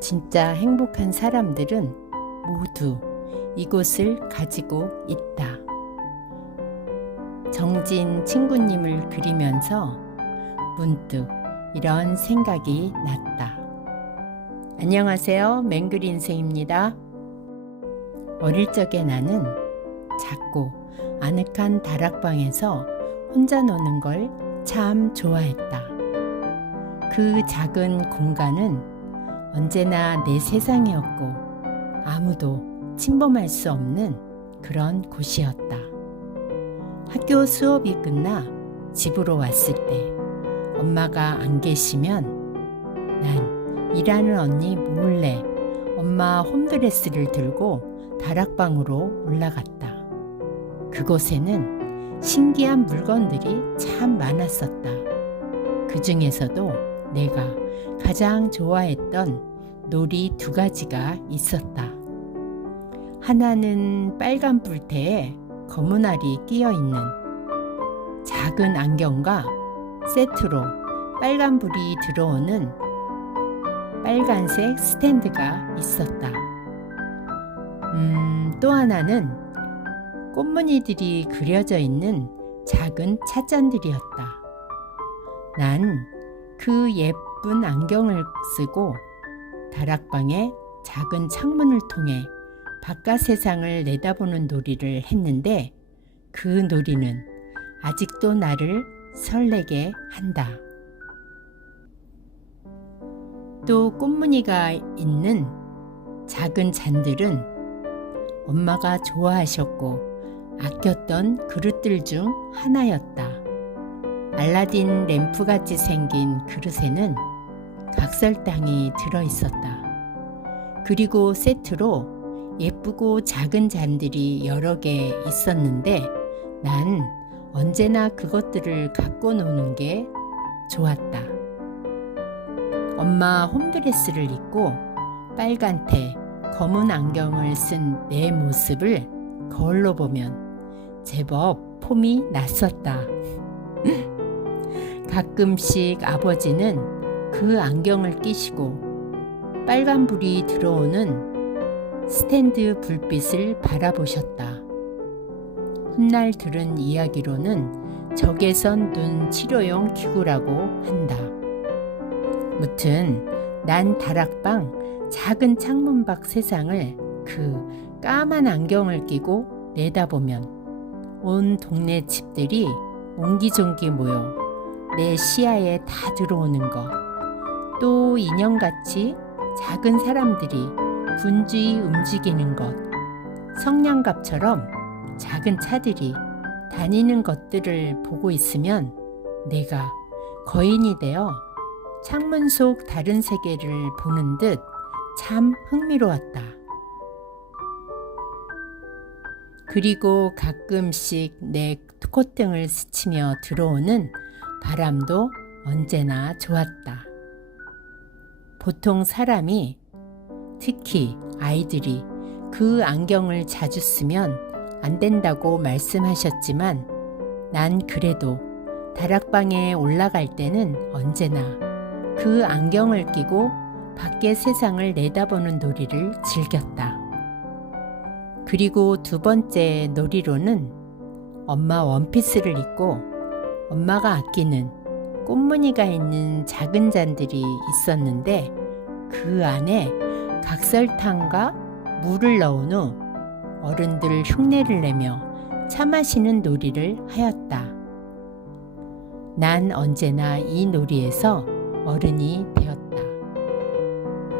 진짜 행복한 사람들은 모두 이곳을 가지고 있다. 정진 친구님을 그리면서 문득 이런 생각이 났다. 안녕하세요. 맹글인생입니다. 어릴 적에 나는 작고 아늑한 다락방에서 혼자 노는 걸 참 좋아했다. 그 작은 공간은 언제나 내 세상이었고 아무도 침범할 수 없는 그런 곳이었다. 학교 수업이 끝나 집으로 왔을 때 엄마가 안 계시면 난 일하는 언니 몰래 엄마 홈드레스를 들고 다락방으로 올라갔다. 그곳에는 신기한 물건들이 참 많았었다. 그 중에서도 내가 가장 좋아했던 놀이 2가지가 있었다. 하나는 빨간 뿔테에 검은 알이 끼어 있는 작은 안경과 세트로 빨간불이 들어오는 빨간색 스탠드가 있었다. 또 하나는 꽃무늬들이 그려져 있는 작은 찻잔들이었다. 난 그 예쁜 안경을 쓰고 다락방의 작은 창문을 통해 바깥 세상을 내다보는 놀이를 했는데 그 놀이는 아직도 나를 설레게 한다. 또 꽃무늬가 있는 작은 잔들은 엄마가 좋아하셨고 아꼈던 그릇들 중 하나였다. 알라딘 램프같이 생긴 그릇에는 각설탕이 들어있었다. 그리고 세트로 예쁘고 작은 잔들이 여러 개 있었는데 난 언제나 그것들을 갖고 노는 게 좋았다. 엄마 홈드레스를 입고 빨간 테, 검은 안경을 쓴 내 모습을 거울로 보면 제법 폼이 났었다. 가끔씩 아버지는 그 안경을 끼시고 빨간불이 들어오는 스탠드 불빛을 바라보셨다. 훗날 들은 이야기로는 적외선 눈 치료용 기구라고 한다. 무튼 난 다락방 작은 창문 밖 세상을 그 까만 안경을 끼고 내다보면 온 동네 집들이 옹기종기 모여 내 시야에 다 들어오는 것, 또 인형같이 작은 사람들이 분주히 움직이는 것, 성냥갑처럼 작은 차들이 다니는 것들을 보고 있으면 내가 거인이 되어 창문 속 다른 세계를 보는 듯 참 흥미로웠다. 그리고 가끔씩 내 콧등을 스치며 들어오는 바람도 언제나 좋았다. 보통 사람이, 특히 아이들이 그 안경을 자주 쓰면 안 된다고 말씀하셨지만 난 그래도 다락방에 올라갈 때는 언제나 그 안경을 끼고 밖의 세상을 내다보는 놀이를 즐겼다. 그리고 2번째 놀이로는 엄마 원피스를 입고 엄마가 아끼는 꽃무늬가 있는 작은 잔들이 있었는데 그 안에 각설탕과 물을 넣은 후 어른들 흉내를 내며 차 마시는 놀이를 하였다. 난 언제나 이 놀이에서 어른이 되었다.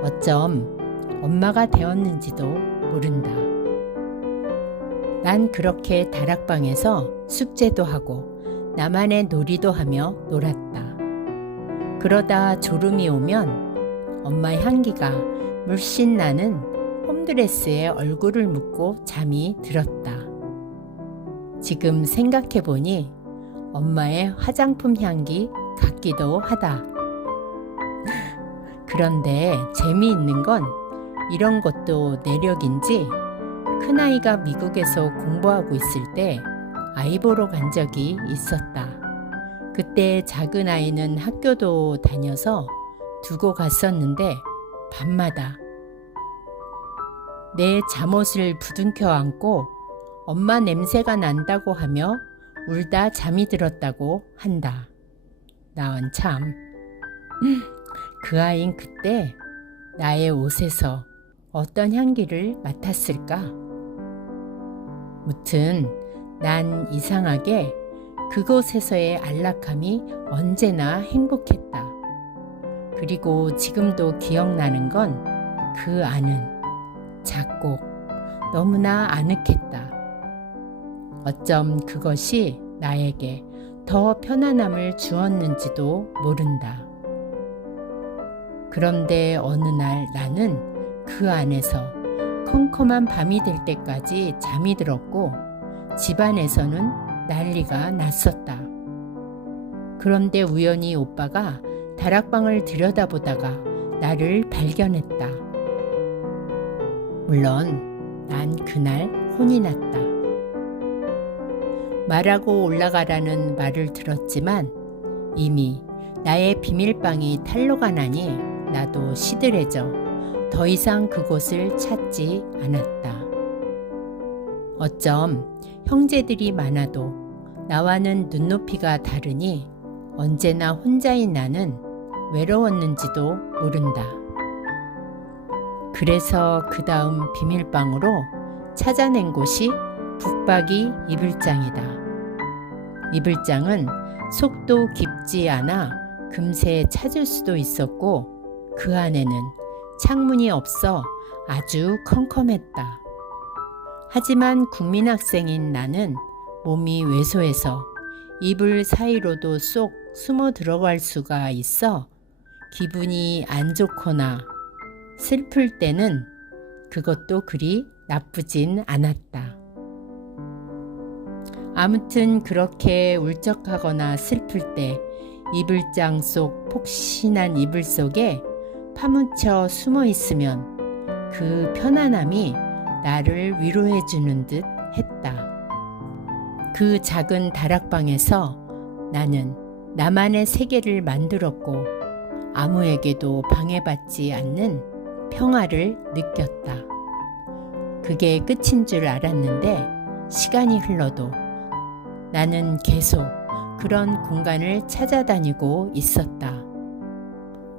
어쩜 엄마가 되었는지도 모른다. 난 그렇게 다락방에서 숙제도 하고 나만의 놀이도 하며 놀았다. 그러다 졸음이 오면 엄마 향기가 물씬 나는 홈드레스에 얼굴을 묻고 잠이 들었다. 지금 생각해보니 엄마의 화장품 향기 같기도 하다. 그런데 재미있는 건 이런 것도 내력인지 큰아이가 미국에서 공부하고 있을 때 아이 보러 간 적이 있었다. 그때 작은 아이는 학교도 다녀서 두고 갔었는데 밤마다 내 잠옷을 부둥켜 안고 엄마 냄새가 난다고 하며 울다 잠이 들었다고 한다. 나은 참. 그 아인 그때 나의 옷에서 어떤 향기를 맡았을까? 무튼 난 이상하게 그곳에서의 안락함이 언제나 행복했다. 그리고 지금도 기억나는 건 그 안은 작고 너무나 아늑했다. 어쩜 그것이 나에게 더 편안함을 주었는지도 모른다. 그런데 어느 날 나는 그 안에서 컴컴한 밤이 될 때까지 잠이 들었고 집안에서는 난리가 났었다. 그런데 우연히 오빠가 다락방을 들여다보다가 나를 발견했다. 물론 난 그날 혼이 났다. 말하고 올라가라는 말을 들었지만 이미 나의 비밀방이 탄로가 나니 나도 시들해져 더 이상 그곳을 찾지 않았다. 어쩜 형제들이 많아도 나와는 눈높이가 다르니 언제나 혼자인 나는 외로웠는지도 모른다. 그래서 그 다음 비밀방으로 찾아낸 곳이 북박이 이불장이다. 이불장은 속도 깊지 않아 금세 찾을 수도 있었고 그 안에는 창문이 없어 아주 컴컴했다. 하지만 국민학생인 나는 몸이 왜소해서 이불 사이로도 쏙 숨어 들어갈 수가 있어 기분이 안 좋거나 슬플 때는 그것도 그리 나쁘진 않았다. 아무튼 그렇게 울적하거나 슬플 때 이불장 속 폭신한 이불 속에 파묻혀 숨어 있으면 그 편안함이 나를 위로해 주는 듯 했다. 그 작은 다락방에서 나는 나만의 세계를 만들었고 아무에게도 방해받지 않는 평화를 느꼈다. 그게 끝인 줄 알았는데 시간이 흘러도 나는 계속 그런 공간을 찾아다니고 있었다.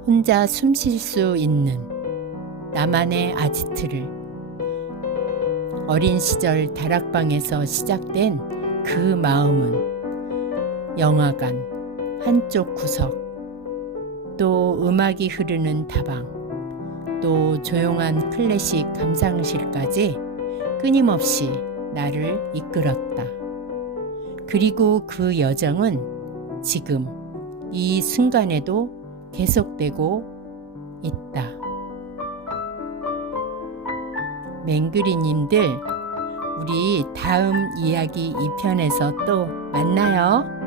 혼자 숨 쉴 수 있는 나만의 아지트를. 어린 시절 다락방에서 시작된 그 마음은 영화관 한쪽 구석, 또 음악이 흐르는 다방, 또 조용한 클래식 감상실까지 끊임없이 나를 이끌었다. 그리고 그 여정은 지금 이 순간에도 계속되고 있다. 맹그리님들, 우리 다음 이야기 2편에서 또 만나요.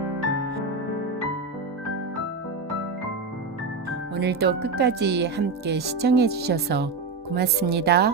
오늘도 끝까지 함께 시청해 주셔서 고맙습니다.